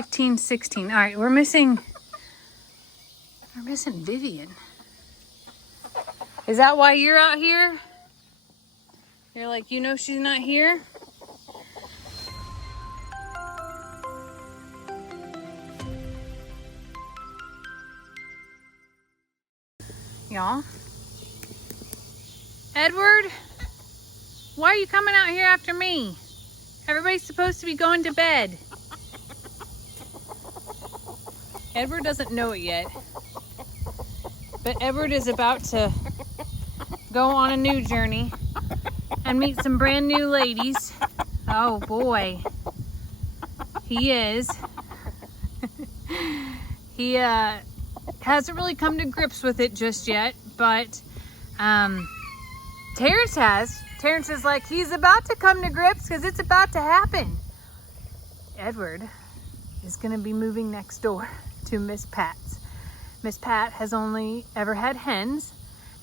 15, 16. All right, we're missing Vivian. Is that why you're out here? You're like, you know she's not here? Y'all. Edward, why are you coming out here after me? Everybody's supposed to be going to bed. Edward doesn't know it yet, but Edward is about to go on a new journey and meet some brand new ladies. Oh boy, he is. He hasn't really come to grips with it just yet, but Terrence has. Terrence is like, he's about to come to grips because it's about to happen. Edward is going to be moving next door to Miss Pat's. Miss Pat has only ever had hens,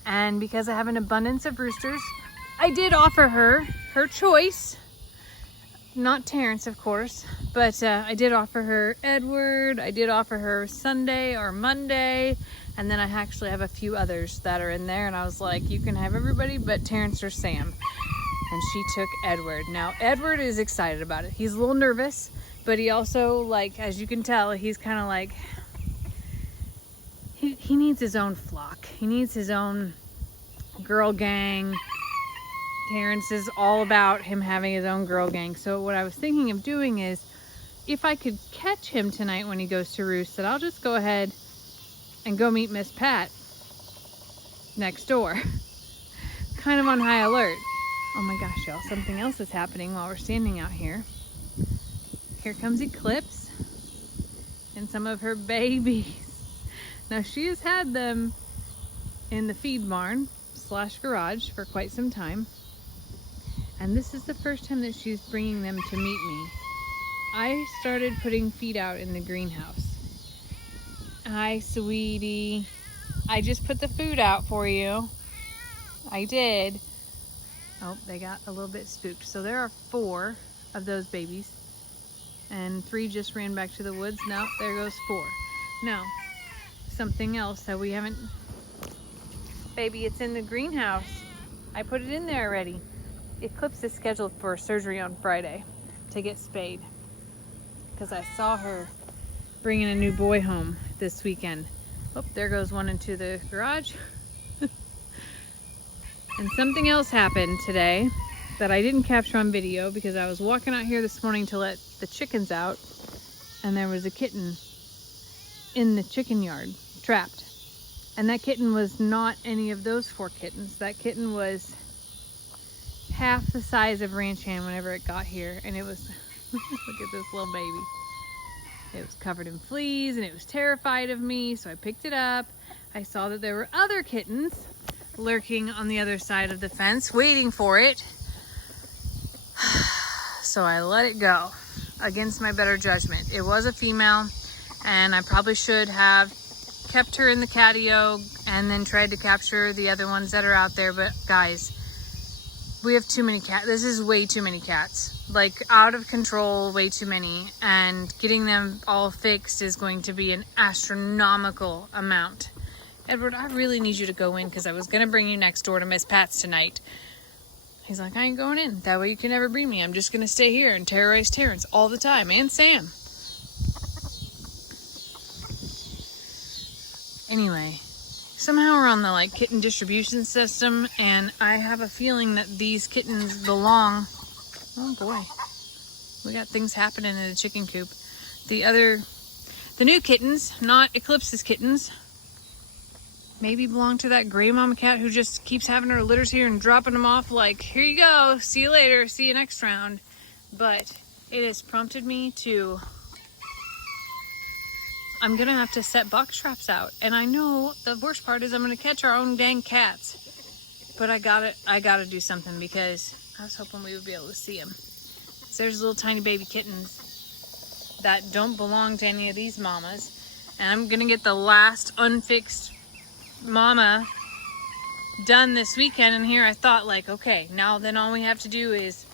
and because I have an abundance of roosters, I did offer her choice. Not Terrence, of course, but I did offer her Edward. I did offer her Sunday or Monday, and then I actually have a few others that are in there, and I was like, you can have everybody but Terrence or Sam. And she took Edward. Now, Edward is excited about it. He's a little nervous, but he also, like, as you can tell, he's kind of like, he needs his own flock. He needs his own girl gang. Terrence is all about him having his own girl gang. So what I was thinking of doing is, if I could catch him tonight when he goes to roost, that I'll just go ahead and go meet Miss Pat next door. Kind of on high alert. Oh my gosh, y'all, something else is happening while we're standing out here. Here comes Eclipse and some of her babies. Now, she has had them in the feed barn / garage for quite some time. And this is the first time that she's bringing them to meet me. I started putting feed out in the greenhouse. Hi, sweetie. I just put the food out for you. I did. Oh, they got a little bit spooked. So there are 4 of those babies. And 3 just ran back to the woods. Now, there goes 4. Now, something else that we haven't... Baby, it's in the greenhouse. I put it in there already. Eclipse is scheduled for surgery on Friday to get spayed. Because I saw her bringing a new boy home this weekend. Oh, there goes one into the garage. And something else happened today that I didn't capture on video because I was walking out here this morning to let the chickens out, and there was a kitten in the chicken yard, trapped. And that kitten was not any of those 4 kittens. That kitten was half the size of Ranch Hand whenever it got here, and it was, look at this little baby. It was covered in fleas, and it was terrified of me, so I picked it up. I saw that there were other kittens lurking on the other side of the fence, waiting for it. So I let it go against my better judgment. It was a female, and I probably should have kept her in the catio and then tried to capture the other ones that are out there. But guys, we have too many cats. This is way too many cats. Like, out of control, way too many. And getting them all fixed is going to be an astronomical amount. Edward, I really need you to go in because I was going to bring you next door to Miss Pat's tonight. He's like, I ain't going in. That way you can never bring me. I'm just going to stay here and terrorize Terrence all the time. And Sam. Anyway, somehow we're on the, like, kitten distribution system. And I have a feeling that these kittens belong... Oh, boy. We got things happening in the chicken coop. The new kittens, not Eclipse's kittens... maybe belong to that gray mama cat who just keeps having her litters here and dropping them off like, here you go, see you later, see you next round. But it has prompted me to, I'm gonna have to set box traps out. And I know the worst part is I'm gonna catch our own dang cats. But I gotta do something because I was hoping we would be able to see them. So there's little tiny baby kittens that don't belong to any of these mamas. And I'm gonna get the last unfixed mama done this weekend, and here I thought, like, okay, now then all we have to do is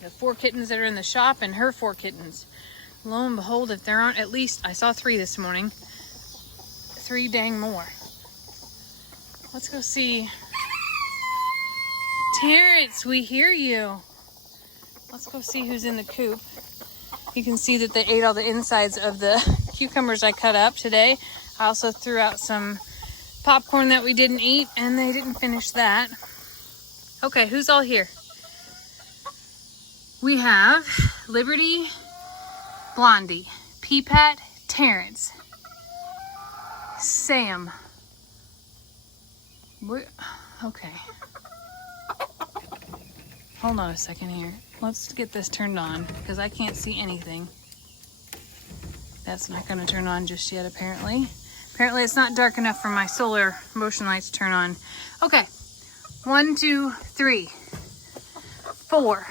the 4 kittens that are in the shop and her 4 kittens. lo and behold, if there aren't at least, I saw 3 this morning, 3 dang more. Let's go see. Terrence, we hear you. Let's go see who's in the coop. You can see that they ate all the insides of the cucumbers I cut up today. I also threw out some popcorn that we didn't eat, and they didn't finish that. Okay, who's all here? We have Liberty, Blondie, Peapat, Terrence, Sam. Okay. Hold on a second here. Let's get this turned on because I can't see anything. That's not going to turn on just yet, apparently. Apparently it's not dark enough for my solar motion lights to turn on. Okay. 1, 2, 3, 4,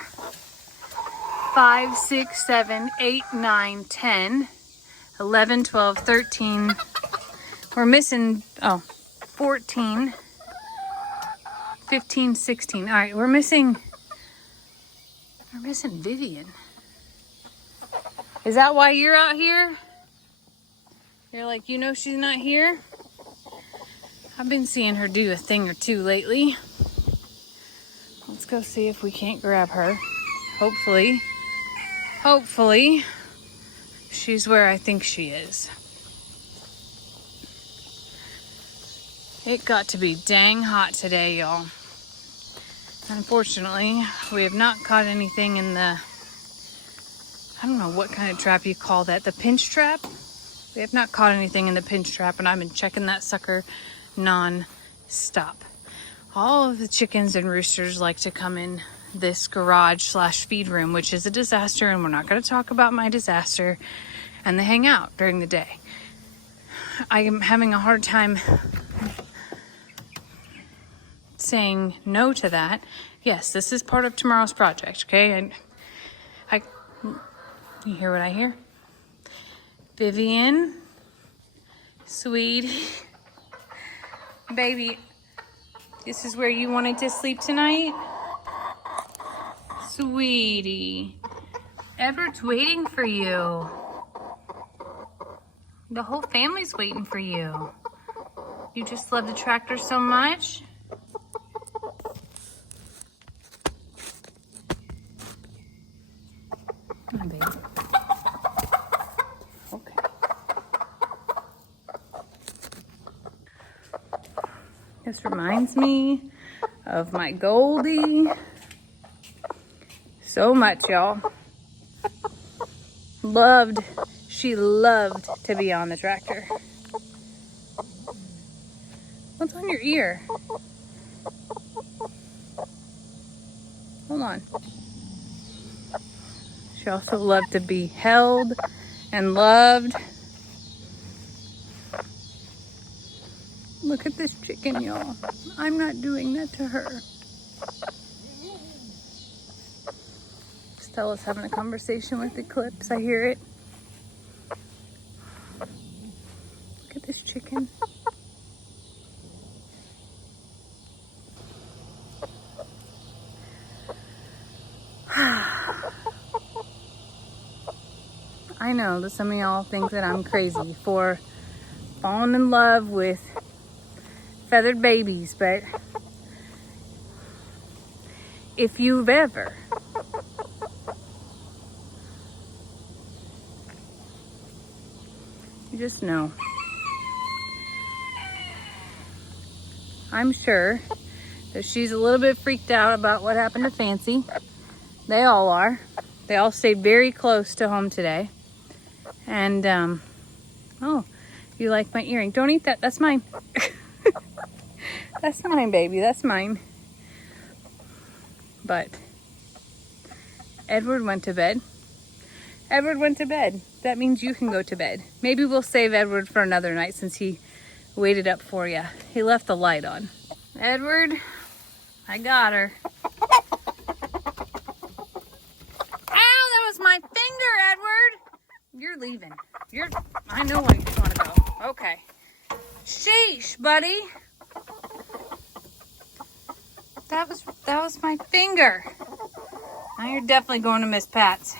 5, 6, 7, 8, 9, 10, 11, 12, 13. We're missing, 14, 15, 16. All right, we're missing Vivian. Is that why you're out here? You're like, you know she's not here? I've been seeing her do a thing or two lately. Let's go see if we can't grab her. Hopefully, she's where I think she is. It got to be dang hot today, y'all. Unfortunately, we have not caught anything in the, I don't know what kind of trap you call that, the pinch trap? We have not caught anything in the pinch trap, and I've been checking that sucker non-stop. All of the chickens and roosters like to come in this garage/feed room, which is a disaster, and we're not going to talk about my disaster, and they hang out during the day. I am having a hard time saying no to that. Yes, this is part of tomorrow's project, okay? You hear what I hear? Vivian, sweetie, baby, this is where you wanted to sleep tonight? Sweetie, Edward's waiting for you. The whole family's waiting for you. You just love the tractor so much? Come on, baby. Okay. This reminds me of my Goldie so much, y'all. She loved to be on the tractor. What's on your ear? Hold on. She also loved to be held and loved. Look at this chicken, y'all. I'm not doing that to her. Stella's having a conversation with Eclipse. I hear it. Look at this chicken. I know that some of y'all think that I'm crazy for falling in love with feathered babies, but if you've ever you just know. I'm sure that she's a little bit freaked out about what happened to Fancy. They all are. They all stayed very close to home today. And, oh, you like my earring. Don't eat that. That's mine. That's mine, baby. That's mine. But Edward went to bed. Edward went to bed. That means you can go to bed. Maybe we'll save Edward for another night since he waited up for you. He left the light on. Edward, I got her. Ow, that was my finger, Edward. You're leaving. I know where you want to go. Okay. Sheesh, buddy. That was my finger. Now you're definitely going to Miss Pat's.